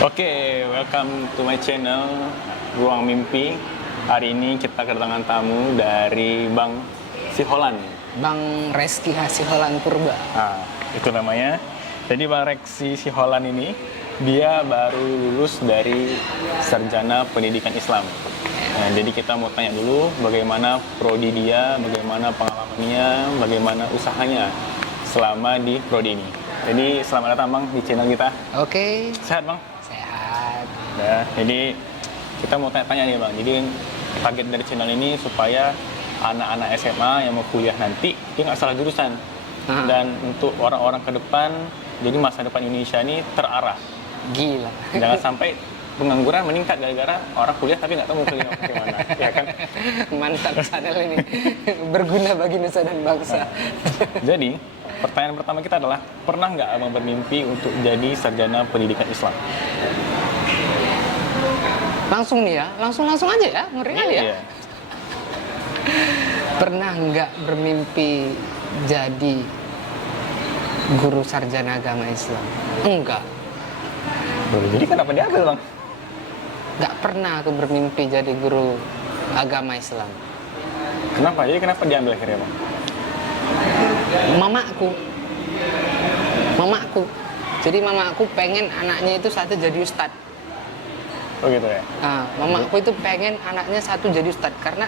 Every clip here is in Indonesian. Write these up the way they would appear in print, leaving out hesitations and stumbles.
Oke, welcome to my channel Ruang Mimpi. Hari ini kita kedatangan tamu dari Bang Siholan. Bang Reski Siholan Purba. Nah, itu namanya. Jadi Bang Reski Siholan ini dia baru lulus dari Sarjana Pendidikan Islam. Nah, jadi kita mau tanya dulu bagaimana prodi dia, bagaimana pengalamannya, bagaimana usahanya selama di prodi ini. Jadi selamat datang Bang di channel kita. Oke. Sehat Bang? Sehat. Ya, jadi kita mau tanya-tanya nih Bang. Jadi target dari channel ini supaya anak-anak SMA yang mau kuliah nanti dia nggak salah jurusan. Dan untuk orang-orang ke depan, jadi masa depan Indonesia ini terarah. Gila. Jangan sampai pengangguran meningkat gara-gara orang kuliah tapi nggak tahu mau kuliah bagaimana, ya kan? Mantap channel ini. Berguna bagi nusa dan bangsa. Jadi pertanyaan pertama kita adalah, pernah nggak Abang bermimpi untuk jadi sarjana pendidikan Islam? Langsung nih ya, langsung aja ya, ngeri kali ya. Iya. Pernah nggak bermimpi jadi guru sarjana agama Islam? Enggak. Jadi kenapa diambil Bang? Nggak pernah aku bermimpi jadi guru agama Islam. Kenapa? Jadi kenapa diambil akhirnya Bang? Mamaku. Jadi mamaku pengen anaknya itu satu jadi ustadz. Oh gitu ya? Nah, mamaku itu pengen anaknya satu jadi ustadz karena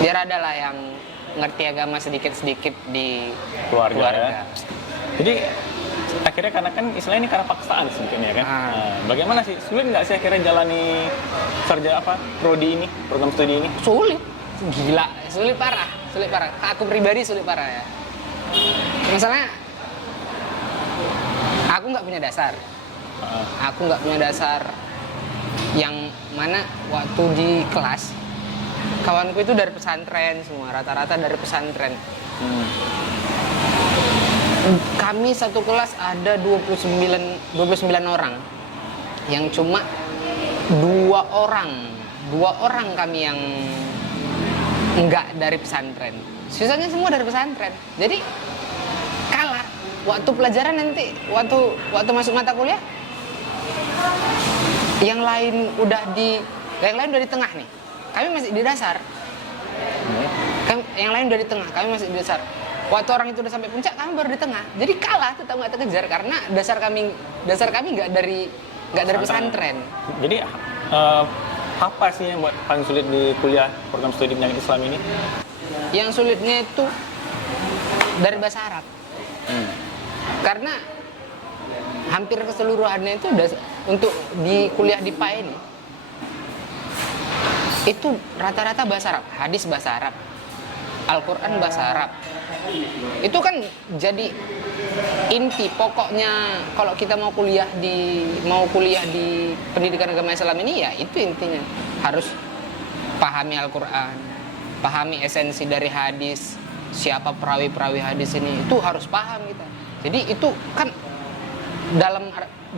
biar ada lah yang ngerti agama sedikit-sedikit di Keluarga. Ya? Jadi akhirnya karena kan Islam ini karena paksaan sebetulnya kan. Nah, bagaimana sih, sulit nggak sih akhirnya jalani prodi ini, program studi ini? Sulit, gila, sulit parah. Aku pribadi sulit parah ya. Masalahnya aku nggak punya dasar. Yang mana waktu di kelas kawanku itu dari pesantren semua, rata-rata dari pesantren. Kami satu kelas ada 29 orang, yang cuma dua orang kami yang enggak dari pesantren, sisanya semua dari pesantren. Jadi kalah waktu pelajaran nanti, waktu masuk mata kuliah, yang lain udah di tengah nih, kami masih di dasar. Yang lain udah di tengah, kami masih di dasar. Waktu orang itu udah sampai puncak, kami baru di tengah. Jadi kalah, tetap nggak terkejar karena dasar kami nggak dari pesantren. Jadi apa sih yang buat paling sulit di kuliah program studi penyakit Islam ini? Yang sulitnya itu dari bahasa Arab. Karena hampir keseluruhannya itu untuk di kuliah di PAE ini itu rata-rata bahasa Arab, hadis bahasa Arab, Al-Quran bahasa Arab. Itu kan jadi inti pokoknya kalau kita mau kuliah di pendidikan agama Islam ini, ya itu intinya harus pahami Al-Quran, pahami esensi dari hadis, siapa perawi-perawi hadis ini, itu harus paham kita. Jadi itu kan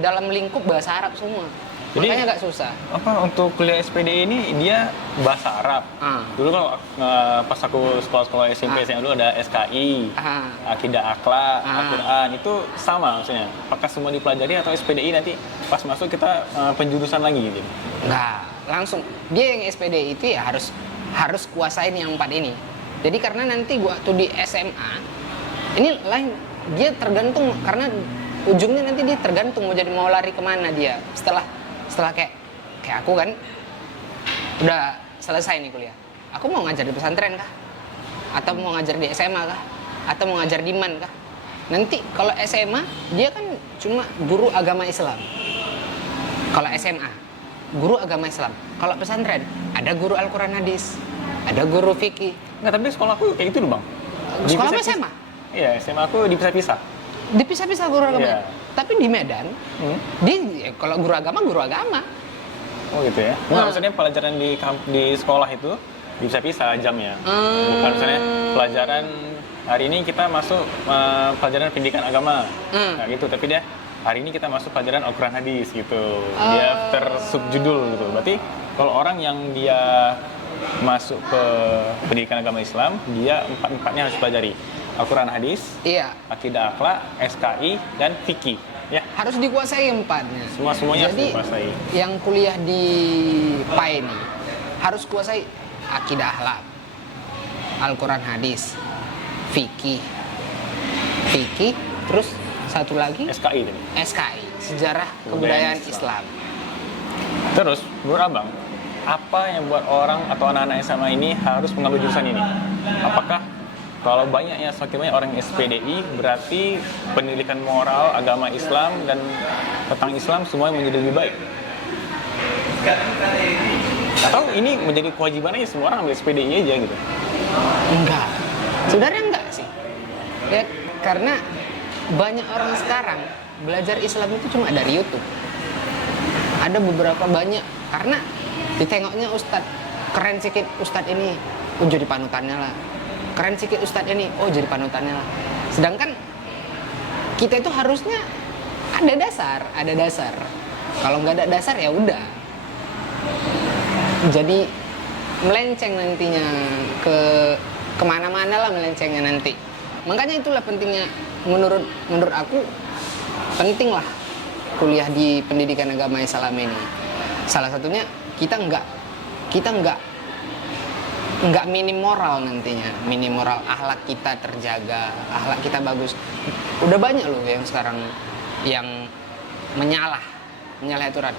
dalam lingkup bahasa Arab semua. Jadi, makanya nggak susah. Apa untuk kuliah SPD ini dia bahasa Arab. Dulu kalau pas aku sekolah SMP SMA dulu ada SKI, Akidah Akhlak, Al-Quran, itu sama maksudnya. Apakah semua dipelajari atau SPDI nanti pas masuk kita penjurusan lagi gitu? Nggak, langsung. Dia yang SPDI itu ya harus kuasain yang 4 ini. Jadi karena nanti waktu di SMA ini lain, dia tergantung, karena ujungnya nanti dia tergantung mau lari kemana dia setelah kayak aku kan udah selesai nih kuliah, aku mau ngajar di pesantren kah, atau mau ngajar di SMA kah, atau mau ngajar di MAN kah. Nanti kalau SMA dia kan cuma guru agama Islam, kalau SMA guru agama Islam, kalau pesantren ada guru Al-Quran hadis, ada guru fikih. Nggak, tapi sekolah aku kayak gitu loh Bang. Sekolah apa SMA? Iya, SMA aku dipisah-pisah guru agama. Yeah. Tapi di Medan kalau guru agama. Oh gitu ya. Nah, maksudnya pelajaran di sekolah itu dipisah-pisah jamnya. Bukan misalnya pelajaran hari ini kita masuk pelajaran pendidikan agama. Nah gitu, tapi dia hari ini kita masuk pelajaran Al-Quran hadis gitu. Dia tersubjudul gitu. Berarti kalau orang yang dia masuk ke pendidikan agama Islam, dia empat-empatnya harus pelajari Al-Quran hadis, iya, Akidah Akhlak, SKI, dan fikih. Ya. harus dikuasai empatnya. Semuanya harus Jadi dikuasai. yang kuliah di PAI ini harus kuasai akidah akhlak, Al-Quran hadis, fikih, terus satu lagi SKI tadi. SKI, sejarah kebudayaan Islam. Terus, menurut Abang, apa yang buat orang atau anak-anak SMA ini harus mengambil jurusan ini? Apakah kalau banyaknya semakin banyak orang SPDI berarti pendidikan moral, agama Islam dan tentang Islam semuanya menjadi lebih baik? Atau ini menjadi kewajibannya semua orang ambil SPDI aja gitu? Enggak, sebenarnya enggak sih. Ya, karena banyak orang sekarang belajar Islam itu cuma dari YouTube. Ada beberapa banyak, karena ditengoknya Ustadz, keren sikit Ustadz ini, oh jadi panutannya lah. Keren sikit Ustadz ini, oh jadi panutannya lah. Sedangkan kita itu harusnya ada dasar. Kalau nggak ada dasar ya udah. Jadi melenceng nantinya kemana-mana lah melencengnya nanti. Makanya itulah pentingnya menurut aku penting lah kuliah di pendidikan agama Islam ini. Salah satunya kita nggak minim moral nantinya, minim moral, akhlak kita terjaga, akhlak kita bagus. Udah banyak loh yang sekarang yang menyalah aturan,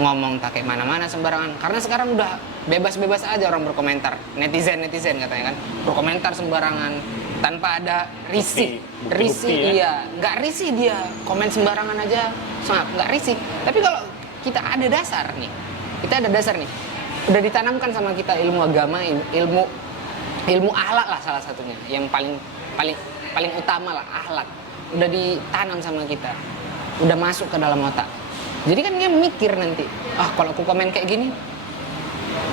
ngomong tak kayak mana-mana sembarangan. Karena sekarang udah bebas-bebas aja orang berkomentar, netizen katanya kan, berkomentar sembarangan tanpa ada risih, bukti, iya, nggak risih dia komen sembarangan aja, nggak risih. Tapi kalau kita ada dasar nih, udah ditanamkan sama kita ilmu agama, ilmu akhlak lah salah satunya, yang paling utama lah akhlak, udah ditanam sama kita, udah masuk ke dalam otak. Jadi kan dia mikir nanti, kalau aku komen kayak gini,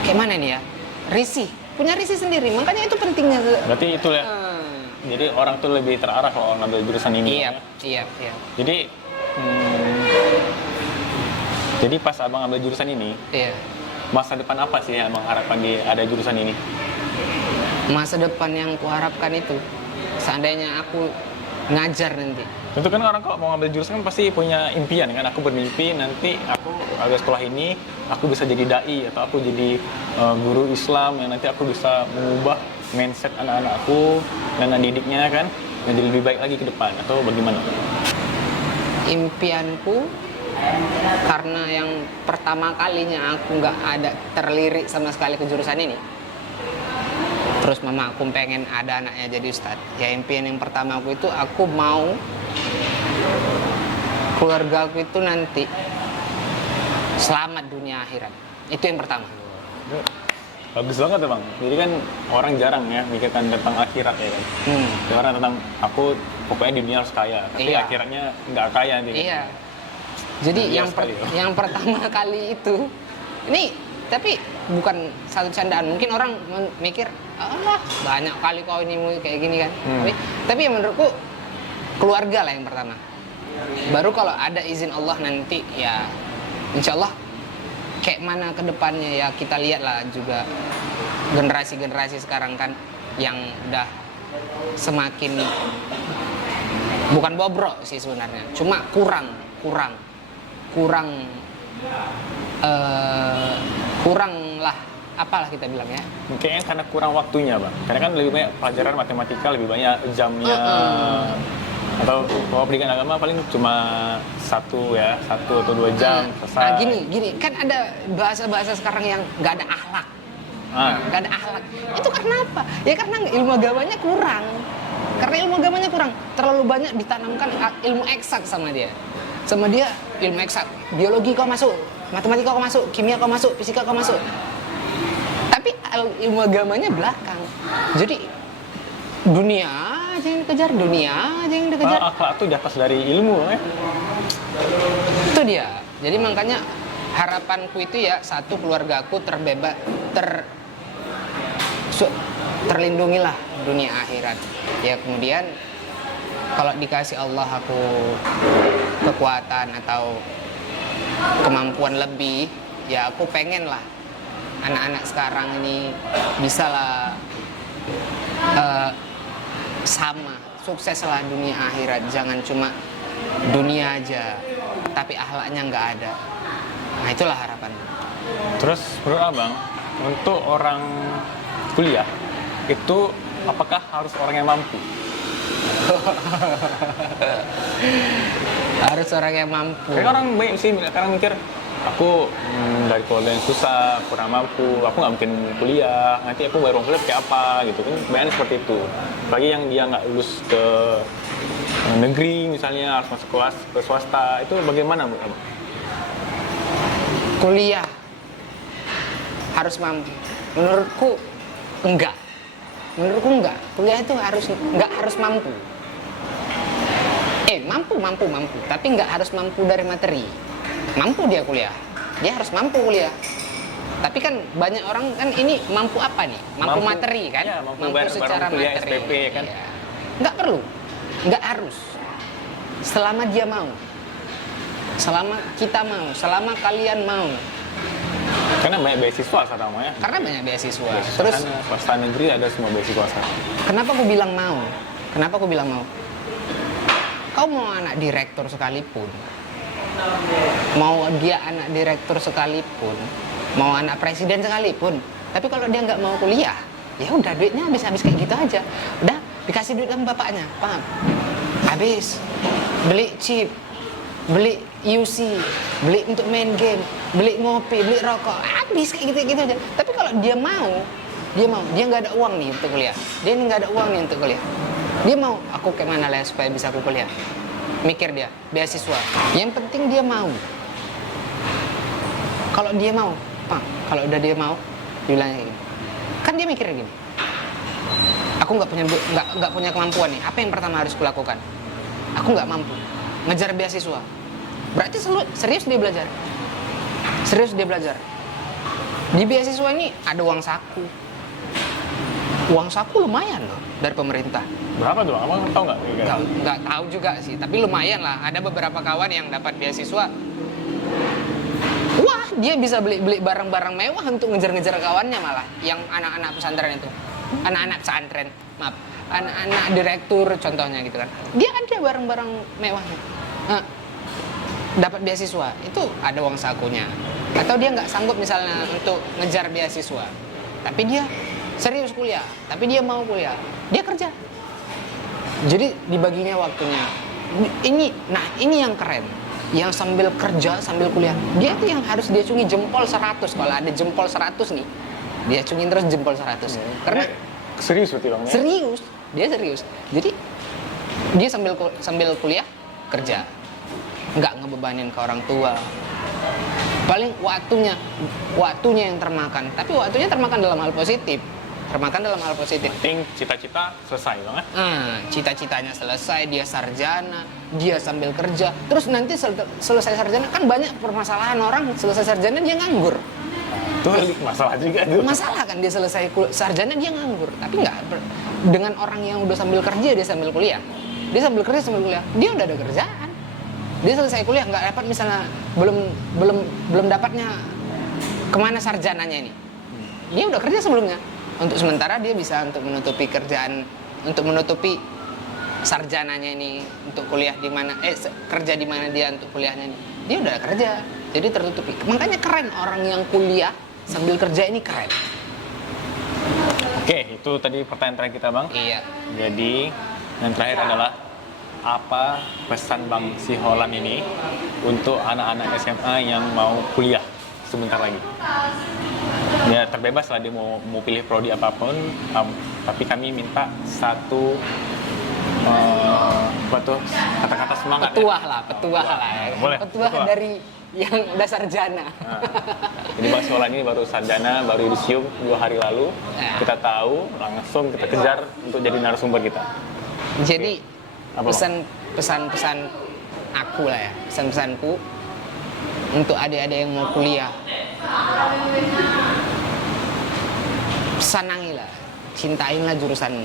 kayak mana nih ya, risih, punya risih sendiri. Makanya itu pentingnya. Berarti itu ya. Jadi orang tuh lebih terarah kalau ngambil jurusan ini. Iya. Jadi pas abang ambil jurusan ini, Iya. masa depan apa sih yang abang harapkan di ada jurusan ini? Masa depan yang kuharapkan itu, seandainya aku ngajar nanti. Tentu kan orang kalau mau ngambil jurusan kan pasti punya impian kan. Aku bermimpi nanti aku ambil sekolah ini, aku bisa jadi dai atau aku jadi guru Islam yang nanti aku bisa mengubah mindset anak-anakku dan anak didiknya kan menjadi lebih baik lagi ke depan, atau bagaimana? Impianku, karena yang pertama kalinya aku nggak ada terlirik sama sekali ke jurusan ini, terus mama aku pengen ada anaknya jadi ustadz. Ya impian yang pertama aku itu, aku mau keluarga aku itu nanti selamat dunia akhirat. Itu yang pertama. Bagus banget ya bang. Jadi kan orang jarang ya mikirkan tentang akhirat ya kan. Orang tentang aku pokoknya di dunia harus kaya, tapi Iya. akhiratnya nggak kaya nih. Iya. Jadi Iya yang pertama kali itu, ini tapi bukan satu candaan. Mungkin orang mikir, banyak kali kau ini kayak gini kan. Tapi yang menurutku keluarga lah yang pertama. Baru kalau ada izin Allah nanti ya insya Allah kayak mana ke depannya ya kita lihat lah. Juga generasi sekarang kan yang udah semakin bukan bobrok sih sebenarnya, cuma kurang lah, apalah kita bilang ya. Kayaknya karena kurang waktunya bang. Karena kan lebih banyak pelajaran matematika, lebih banyak jamnya. Atau kalau pendidikan agama paling cuma satu atau 2 jam selesai. Nah gini kan ada bahasa sekarang yang nggak ada akhlak. Nggak ada akhlak. Itu karena apa? Ya karena ilmu agamanya kurang. Terlalu banyak ditanamkan ilmu eksak sama dia. Ilmu eksak, biologi kau masuk, matematika kau masuk, kimia kau masuk, fisika kau masuk. Tapi ilmu agamanya belakang. Jadi dunia aja yang dikejar. Akhlak itu di atas dari ilmu ya. Itu dia. Jadi makanya harapanku itu ya, satu, keluargaku terlindungilah dunia akhirat. Ya kemudian kalau dikasih Allah aku kekuatan atau kemampuan lebih, ya aku pengen lah anak-anak sekarang ini bisa lah sama sukses lah dunia akhirat, jangan cuma dunia aja. tapi akhlaknya nggak ada. Nah itulah harapan. Terus menurut abang, untuk orang kuliah itu apakah harus orang yang mampu? Harus orang yang mampu. Karena orang baik sih, sekarang mikir aku dari keluarga yang susah, kurang mampu, aku nggak mungkin kuliah, nanti aku baru kuliah kayak apa gitu kan, banyak seperti itu. Bagi yang dia nggak lulus ke negeri misalnya, harus masuk kelas ke swasta, itu bagaimana menurut abang? Kuliah harus mampu. Menurutku enggak. Kuliah itu nggak harus mampu. Mampu, tapi nggak harus mampu dari materi. Mampu dia kuliah, dia harus mampu kuliah. Tapi kan banyak orang kan ini mampu apa nih? Mampu materi kan? Ya, mampu bayar secara kuliah, materi. SPP kan? Iya. Nggak perlu, nggak harus. Selama dia mau, selama kita mau, selama kalian mau. Karena banyak beasiswa sekarang ya. Karena banyak beasiswa. Beasiswa Terus kan, swasta negeri ada semua beasiswa sekarang. kenapa aku bilang mau? Kau mau anak direktur sekalipun, mau dia anak direktur sekalipun, mau anak presiden sekalipun, tapi kalau dia nggak mau kuliah, ya udah duitnya habis kayak gitu aja. Udah dikasih duit sama bapaknya, paham? Habis beli chip, beli UC, beli untuk main game, beli ngopi, beli rokok, habis kayak gitu aja. Tapi kalau dia nggak ada uang nih untuk kuliah, dia mau, aku kayak mana lah supaya bisa aku kuliah. Mikir dia, beasiswa. Yang penting dia mau. Kalau dia mau, kalau udah dia mau, dibilangnya gini. Kan dia mikirnya gini. Aku nggak punya kemampuan nih. Apa yang pertama harus kulakukan? Aku nggak mampu. Ngejar beasiswa. Berarti serius dia belajar. Di beasiswa ini ada uang saku. Uang saku lumayan loh dari pemerintah. Berapa tuh? Abang tahu nggak? Nggak tahu juga sih, tapi lumayan lah. Ada beberapa kawan yang dapat beasiswa. Wah, dia bisa beli barang-barang mewah untuk ngejar-ngejar kawannya malah. Yang anak-anak pesantren itu, anak-anak pesantren, maaf, anak-anak direktur contohnya gitu kan. Dia ada barang-barang mewahnya. Nah, dapat beasiswa itu ada uang sakunya. Atau dia nggak sanggup misalnya untuk ngejar beasiswa, tapi dia serius kuliah, tapi dia mau kuliah, dia kerja. Jadi dibaginya waktunya. Ini yang keren. Yang sambil kerja, sambil kuliah. Dia itu yang harus dia cungi jempol 100. Kalau ada jempol 100 nih, dia cungin terus jempol 100. Karena serius berarti Bang ya? Serius, dia serius. Jadi dia sambil kuliah kerja. Nggak ngebebanin ke orang tua. Paling waktunya yang termakan, tapi waktunya termakan dalam hal positif. Penting cita-cita selesai banget. Cita-citanya selesai, dia sarjana, dia sambil kerja. Terus nanti selesai sarjana kan banyak permasalahan orang selesai sarjana dia nganggur. Itu masalah juga tuh. Masalah kan dia selesai sarjana dia nganggur. Tapi nggak dengan orang yang udah sambil kerja dia sambil kuliah. Dia udah ada kerjaan. Dia selesai kuliah nggak dapat misalnya belum dapatnya kemana sarjananya ini. Dia udah kerja sebelumnya. Untuk sementara dia bisa untuk menutupi sarjananya ini untuk kuliah di mana kerja di mana dia untuk kuliahnya ini. Dia udah kerja. Jadi tertutupi. Makanya keren orang yang kuliah sambil kerja ini keren. Oke, itu tadi pertanyaan terakhir kita Bang. Iya. Jadi yang terakhir adalah apa pesan Bang Siholan ini untuk anak-anak SMA yang mau kuliah sebentar lagi? Ya terbebas lah dia mau pilih prodi apapun, tapi kami minta satu kata-kata semangat. Petuah ya? lah. Boleh. Petuah dari yang udah sarjana. Jadi Bang Siholan ini baru sarjana, baru disium 2 hari lalu. Kita tahu, langsung kita kejar untuk jadi narasumber kita. Jadi pesan-pesan aku lah ya, pesan-pesanku untuk adik-adik yang mau kuliah, senangilah, cintailah jurusanmu,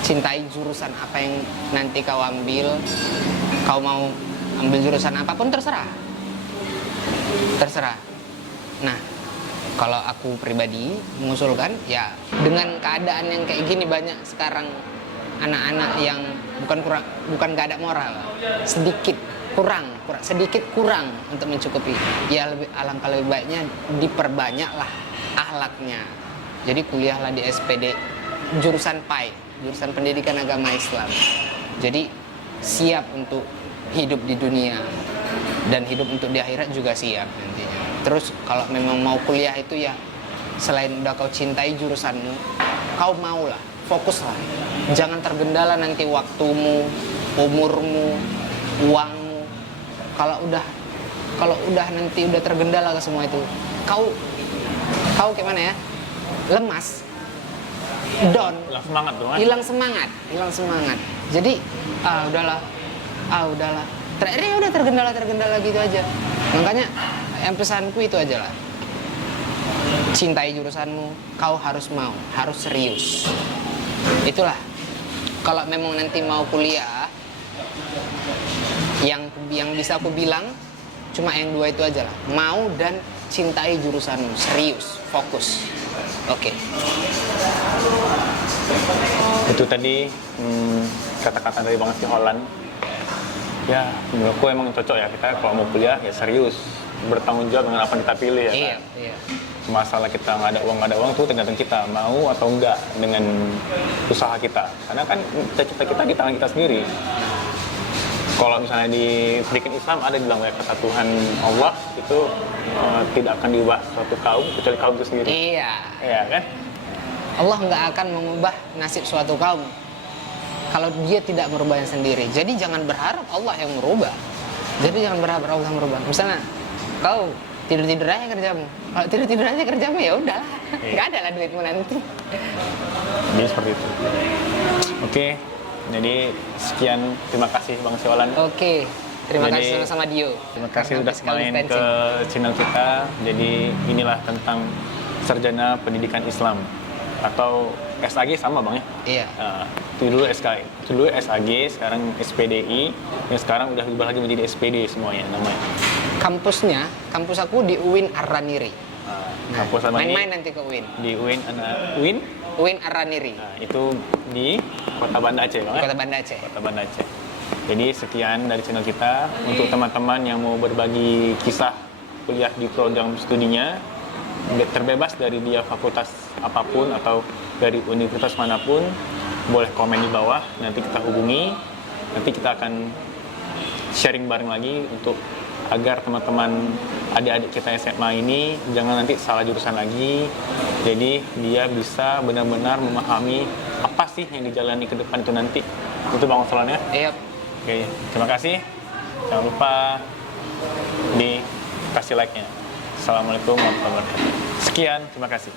cintai jurusan apa yang nanti kau ambil. Kau mau ambil jurusan apapun terserah. Nah, kalau aku pribadi mengusulkan ya dengan keadaan yang kayak gini banyak sekarang anak-anak yang bukan gak ada moral, sedikit sedikit kurang untuk mencukupi. Ya alangkah lebih baiknya diperbanyaklah akhlaknya. Jadi kuliahlah di SPD jurusan PAI, jurusan Pendidikan Agama Islam. Jadi siap untuk hidup di dunia dan hidup untuk di akhirat juga siap nantinya. Terus kalau memang mau kuliah itu ya selain udah kau cintai jurusanmu, kau maulah, fokuslah. Jangan tergendala nanti waktumu, umurmu, uangmu. Kalau udah nanti udah tergendala ke semua itu, kau gimana ya? Lemas, down, hilang semangat. Jadi udahlah. Terakhirnya udah tergendala gitu aja. Makanya yang pesanku itu aja lah. Cintai jurusanmu, kau harus mau, harus serius. Itulah. Kalau memang nanti mau kuliah, yang bisa aku bilang cuma yang dua itu aja lah. Mau dan cintai jurusanmu, serius, fokus. Oke. Itu tadi kata-kata dari Bang Holland. Ya, menurutku emang cocok ya, kita kalau mau kuliah ya serius, bertanggung jawab dengan apa yang kita pilih ya. Iya, kan? iya. Masalah kita nggak ada uang tuh tergantung kita mau atau enggak dengan usaha kita. Karena kan cita-cita kita di tangan kita sendiri. Kalau misalnya di pendidikan Islam ada bilang ya, kata Tuhan Allah itu tidak akan diubah suatu kaum kecuali kaum itu sendiri. Iya. Iya kan? Allah nggak akan mengubah nasib suatu kaum kalau dia tidak merubahnya sendiri. Jadi jangan berharap Allah yang merubah. Jadi jangan berharap Allah yang merubah. Misalnya kau tidur aja kerjamu. Kalau tidur aja kerjamu ya udahlah. Nggak ada lah duitmu nanti. Jadi seperti itu. Oke. Jadi sekian, terima kasih Bang Siolan. Oke. Terima kasih sama Dio. Terima kasih sudah main ke channel kita. Jadi inilah tentang sarjana pendidikan Islam atau SAG sama Bang ya? Iya. Itu dulu SK, itu dulu SAG, sekarang SPDI, dan sekarang udah berubah lagi menjadi SPD semuanya namanya. Kampus aku di UIN Ar-Raniri. Kampus sama main-main nanti ke UIN. Di UIN Ar-Raniri. Nah, itu di Kota Banda Aceh Bang ya? Kota Banda Aceh. Kota Banda Aceh. Jadi sekian dari channel kita. Untuk teman-teman yang mau berbagi kisah kuliah di program studinya, terbebas dari dia fakultas apapun atau dari universitas manapun, boleh komen di bawah, nanti kita hubungi, nanti kita akan sharing bareng lagi untuk agar teman-teman adik-adik kita SMA ini jangan nanti salah jurusan lagi, jadi dia bisa benar-benar memahami apa sih yang dijalani ke depan itu nanti. Itu Bang Siolan ya? Iya. Oke, terima kasih. Jangan lupa dikasih like-nya. Assalamualaikum warahmatullahi wabarakatuh. Sekian, terima kasih.